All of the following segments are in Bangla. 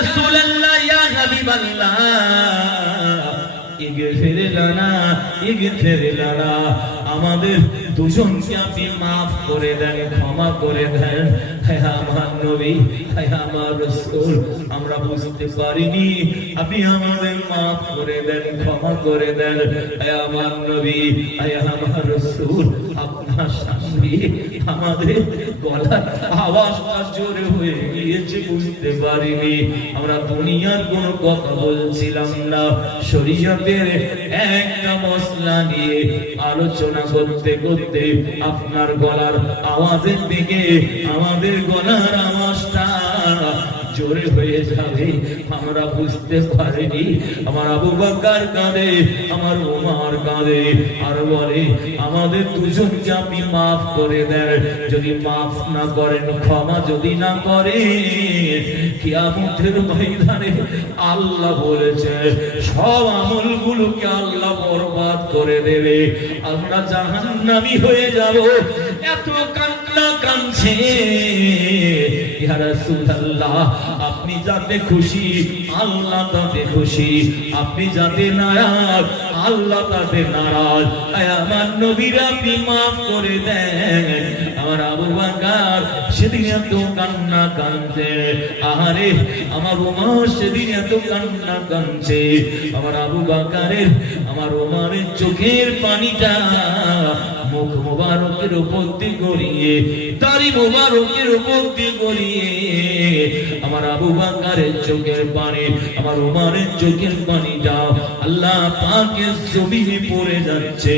রাসূলুল্লাহ ইয়া হাবিবাল্লাহ ইগফির লানা ইগফির লানা আমাদের দুজনকে আপনি মাফ করে দেন ক্ষমা করে দেন হে আমার নবী হে আমার রাসূল আমরা বুঝতে পারিনি আপনি আমাদের মাফ করে দেন ক্ষমা করে দেন হে আমার নবী হে আমার রাসূল আপনার সামনে আমাদের গলার আওয়াজটা জোরে হয়ে গিয়েছে বুঝতে পারিনি আমরা দুনিয়ার কোনো কথা বলছিলাম না শরীয়তের একটা মসলা নিয়ে আলোচনা করতে করতে আপনার গলার আওয়াজের দিকে আমাদের গলার আওয়াজটা জোরে হয়ে যাবে আমরা বুঝতে পারিনি আমার আবু বকর কাঁদে আমার ওমর কাঁদে আর বলে আমাদের দুজনকে আপনি মাফ করে দেন যদি মাফ না করেন ক্ষমা যদি না করে কিয়ামতের ময়দানে আল্লাহ বলেছে সব আমলগুলোকে আল্লাহ বরবাদ করে দেবে আমরা জাহান্নামী হয়ে যাব এত কান্না কাঁদছে ইয়া রাসূলুল্লাহ আপনি যাতে খুশি আল্লাহ তাতে খুশি আপনি যাতে নারাজ আল্লাহ তাতে নারাজ আমার নবীর আপনি মাফ করে দেন আমার আবু বকর সেদিন এত কান্না কাঁদছে আরে আমার ওমর সেদিন এত কান্না কাঁদছে আমার আবু বকরের আমার ওমরের চোখের পানিটা মুখ মোবারকের উপর দিয়ে গড়িয়ে দাড়ি মোবারকের উপর দিয়ে গড়িয়ে আমার আবু বকরের চোখের পানি আমার ওমরের চোখের পানিটা আল্লাহ পাকের জমিনে পড়ে যাচ্ছে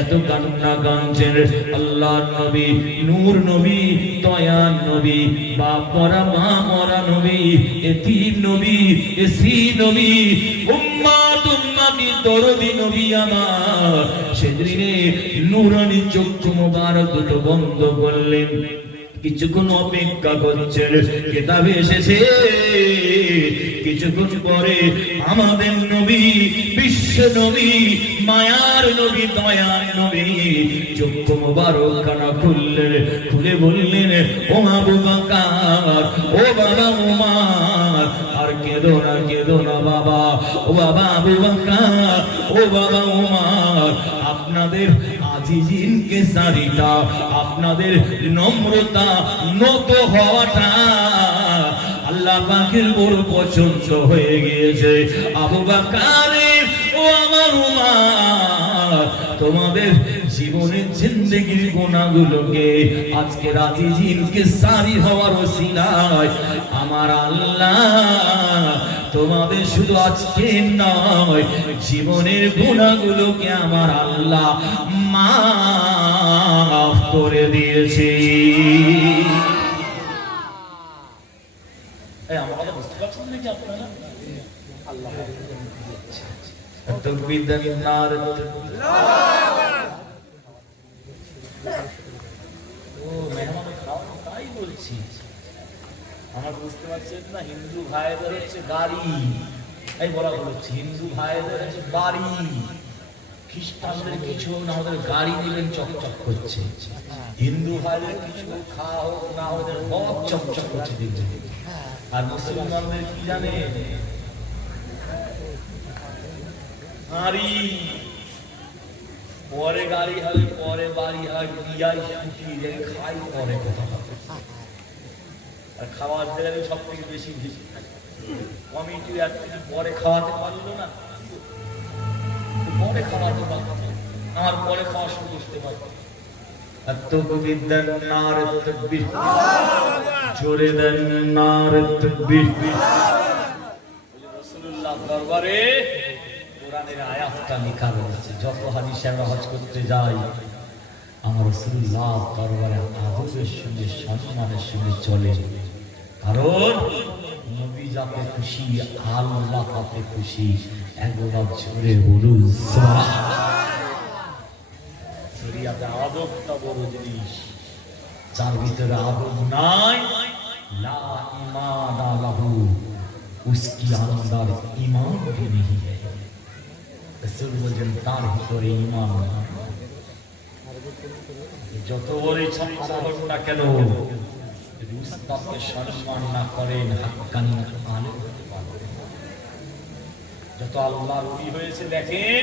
এত কান্না কাঁদছেন আল্লাহর নবী নূর নবী দয়ার নবী বাপ মরা মা মরা নবী এতিম নবী এসি নবী উম্মাত উম্মতি দরদি নবী আমার সেদিনে নূরানি চক্ষু মোবারক দুটো বন্ধ করলেন কিছুক্ষণ অপেক্ষা করছেন কিতাবে এসেছে কিছুক্ষণ পরে আমাদের নবী বিশ্ব নবী মায়ার নবী দয়ার নবী চক্ষু মোবারক খানা খুললেন খুলে বললেন ও আবু বকর ও বাবা ওমর আর কেঁদো না বাবা ও বাবা আবু বকর ও বাবা ওমর আপনাদের আজিজিন কে সারিটা আপনাদের নম্রতা নত হওয়াটা আল্লাহ পাকের বড় পছন্দ হয়ে গিয়েছে আবু বকর ও আমার ওমর তোমাদের জীবনের জিন্দেগির গুনাহগুলোকে আজকে আজিজিনকে সারি হওয়ার ওসিলায় আমার আল্লাহ তোমাদের শুধু আজকে নয় জীবনের গুনাহগুলোকে আমার আল্লাহ মাফ করে দিয়েছে আমার কথা বুঝতে পারছেন নাকি আপনারা আল্লাহ তাকবীর দেন নারে ও মেহমান খাওয়া তাই বলছি আমার বুঝতে পারছেন না হিন্দু ভাইদের হচ্ছে গাড়ি এই বলা বলছি হিন্দু ভাইদের হচ্ছে বাড়ি খ্রিস্টানদের কিছু না ওদের গাড়ি নিলেন চকচক করছে হিন্দু ভাইদের কিছু খাওয়া হোক না ওদের বক চকচক করছে দিচ্ছে আর মুসলমানদের কি জানে গাড়ি পরে গাড়ি হয় পরে বাড়ি হয় বিয়াই স্কুটি খাই পরে কথা আর খাওয়ার জায়গায় সব থেকে বেশি বেশি থাকে কমিটি একটু পরে খাওয়াতে পারলো না পরে খাওয়াতে পারলো আমার পরে খাওয়া শুরু করতে পারবো জোরে দেন নারে তাকবীর রাসূলুল্লাহ দরবারে কোরআনের আয়াতটা লেখা রয়েছে যত হাদিসে আমরা হজ করতে যাই আমার রাসূলুল্লাহ দরবারে আদবের সঙ্গে সম্মানের সঙ্গে চলে কারণ নবী যাতে খুশি আল্লাহ তাতে খুশি একবার জোরে বলুন শরীয়তে আদবটা বড় জিনিস যার ভিতরে আদব নাই লা ঈমান লাহু उसकी अंदर ईमान भी नहीं है রাসূল বলেন তার ভিতরে ঈমান যত বড় ছাত্র হোক না কেন যদি উস্তাদকে সম্মান না করেন হাক্কানি আলেম যত আল্লাহর ওলি হয়েছে দেখেন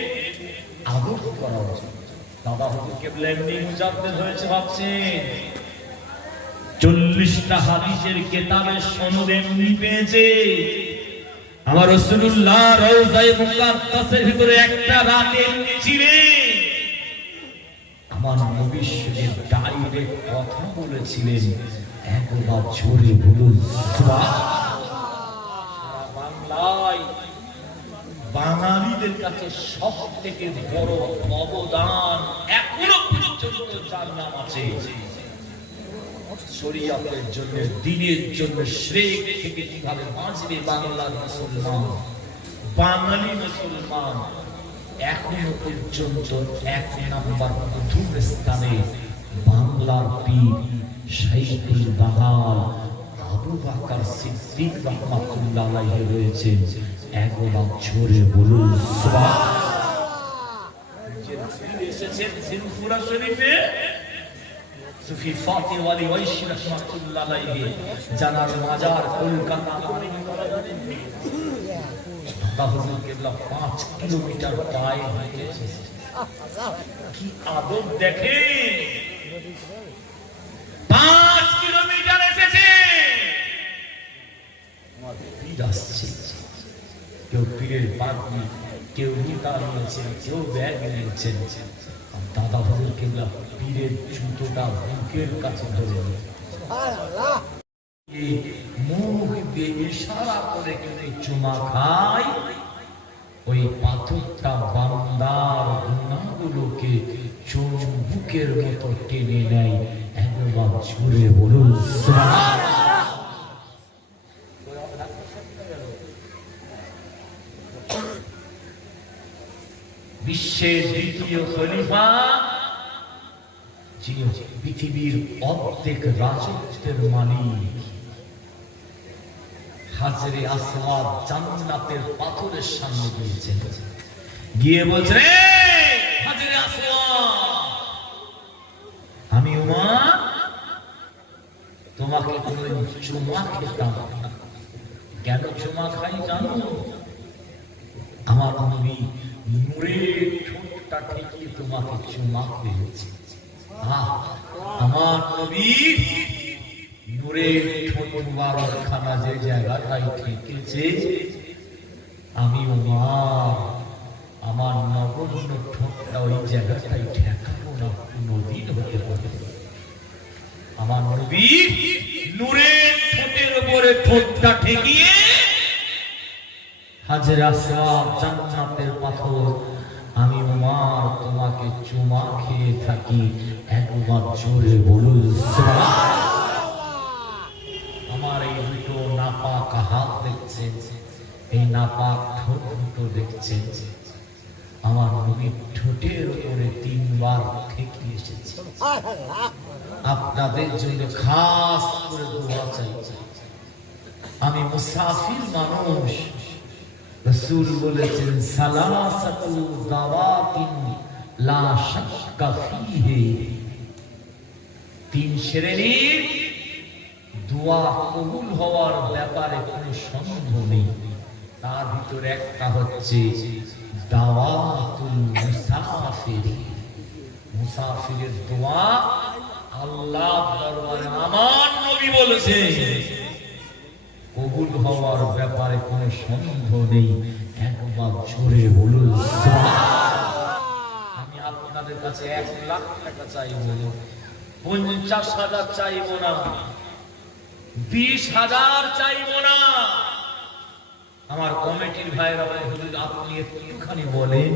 আদর করা উচিত। দাদা হুজুর কেবলা এমনি মুজাদ্দিদ হয়েছে ভাবছেন? 40টা হাদিসের কিতাবের সনদ এমনি পেয়েছে। আমার রাসূলুল্লাহ রওজায়ে মুকাদ্দাসের ভিতরে একটা রাত এমনি ছিলেন, আমার নবীর সাথে ডাইরেক্ট কথা বলেছিলেন। একবার জোরে বলুন সুবহানাল্লাহ। বাংলায় বাঙালিদের কাছে সব থেকে বড় অবদান এখনো পর্যন্ত যার নাম আছে, শরীয়তের জন্য, দ্বীনের জন্য, শিরক থেকে কিভাবে বাঁচবে বাংলার মুসলমান, বাঙালি মুসলমান, এখনো পর্যন্ত এক নাম্বার প্রথম স্থানে বাংলার পীর শাইখুল বাহাল আবু বকর সিদ্দিক রাহমাতুল্লাহ আলাইহি রয়েছেন। একবার জোরে বলুন সুবহানাল্লাহ। এসেছেন জিনপুরা শরীফে সুফি ফাতে ওয়ালি ওয়াইশি রাহমাতুল্লাহ আলাইহি, জানার মাজার কলকাতা হুজুর কেবলা 5 কিলোমিটার পায়ে হেঁটে এসেছে। কি আদব দেখে, 5 কিলোমিটার এসেছে। পীর আসছে, কেউ পীরের পাগড়ি, কেউ নিতা নিয়েছেন, কেউ ব্যাগ নিয়েছেন। দাদা হুজুর কেবলা পীরের জুতোটা বুকের কাছে ধরে মুখ দিয়ে ইশারা করে কিন্তু চুমা খায়, ওই পাথরটা বান্দার গুনাহগুলোকে চুম্বকের মতো টেনে নেয়। একবার জোরে বলুন সুবহানাল্লাহ। বিশ্বের দ্বিতীয় খলিফা, যিনি পৃথিবীর অর্ধেক রাজত্বের মালিক, হাজরে আসওয়াদ জান্নাতের পাথরের সামনে গিয়েছেন, গিয়ে বলছেন, হাজরে আসওয়াদ, আমি উমর তোমাকে কোনদিন চুমা খেতাম না। কেন চুমা খাই জানো? আমার নবী নূরের ঠোঁটটা ঠেকিয়ে তোমাকে চুমা খেয়েছে। আমার নবী নূরের ঠোঁট মুবারক খানা যে জায়গাটাই ঠেকেছে, আমি উমর আমার নগণ্য ঠোঁটটা ওই জায়গাটাই ঠেকাবো না কোনদিন হতে পারে। আমার নবী নূরের ঠোঁটের উপরে ঠোঁটটা ঠেকিয়ে হাজরে আসওয়াদ জান্নাতের পাথর, আমি উমর তোমাকে চুমা খেয়ে থাকি। একবার জোরে বলুন সুবহানাল্লাহ। আমার এই দুটো নাপাক হাত দেখছেন, এই নাপাক ঠোঁট দুটো দেখছেন, আমার নবীর ঠোঁটের উপরে 3 বার ঠেকি এসেছে। আপনাদের জন্য খাস করে দোয়া চাই। আমি মুসাফির মানুষ, রাসূল বলেছেন সালাসাতু দাওয়াতিন লা শাক্কা ফীহি, 3 শ্রেণীর দোয়া কবুল হওয়ার ব্যাপারে কোনো সন্দেহ নেই। তার ভিতরে একটা হচ্ছে দাওয়াতুল মুসাফির। মুসাফিরের দোয়া আল্লাহর দরবারে আমার নবী বলেছে কবুল হওয়ার ব্যাপারে কোনো সন্দেহ নেই। একবার জোরে বলুন সুবহানাল্লাহ। আমি আপনাদের কাছে 1 লাখ টাকা চাইবো, 50,000 চাইবো না, 20,000 চাইবো না। আমার কমিটির ভাইরা বলে, হুজুর আপনি একটুখানি বলেন,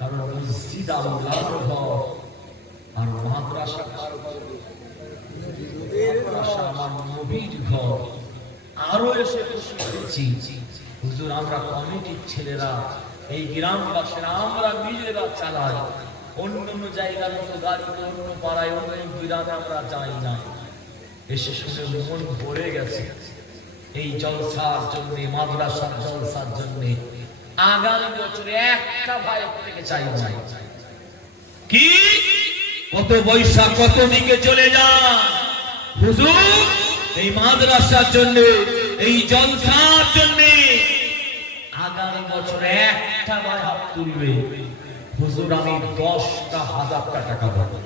কারণ মসজিদ আল্লাহর ঘর আর মাদ্রাসা আমার নবীর ঘর। আরো এসে খুশি হয়েছি, হুজুর আমরা কমিটির ছেলেরা, এই গ্রামবাসীরা আমরা নিজেরা চালাই, অন্য জায়গার মতো গাড়ি অন্য পাড়ায় অন্য গ্রামে আমরা যাই না। এসে শুনে মন ভরে গেছে। এই জলসার জন্য, মাদ্রাসার জলসার জন্য আগামী বছরে একটা ভাই থেকে চাই নাই। কি কত বৈশাখ কত দিকে চলে যান হুজুর, এই মাদ্রাসার জন্য, এই জলসার জন্য আগামী বছর একটা বার হাত তুলবে, হুজুর আমি 10,000টা টাকা দেবো।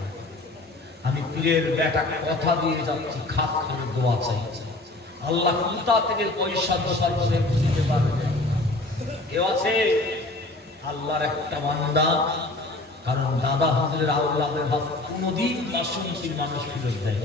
আমি পীরের বেটা কথা দিয়ে যাচ্ছি, খাপ করে দোয়া চাই, আল্লাহ কোথা থেকে পয়সা দোষার করে দিতে পারবে। কেউ আছে? আল্লাহর একটা বান্দা। কারণ দাদা হুজুরের আওলাদের হাত কোনোদিন বাসন্তীর মানুষ ফেরত দেয়।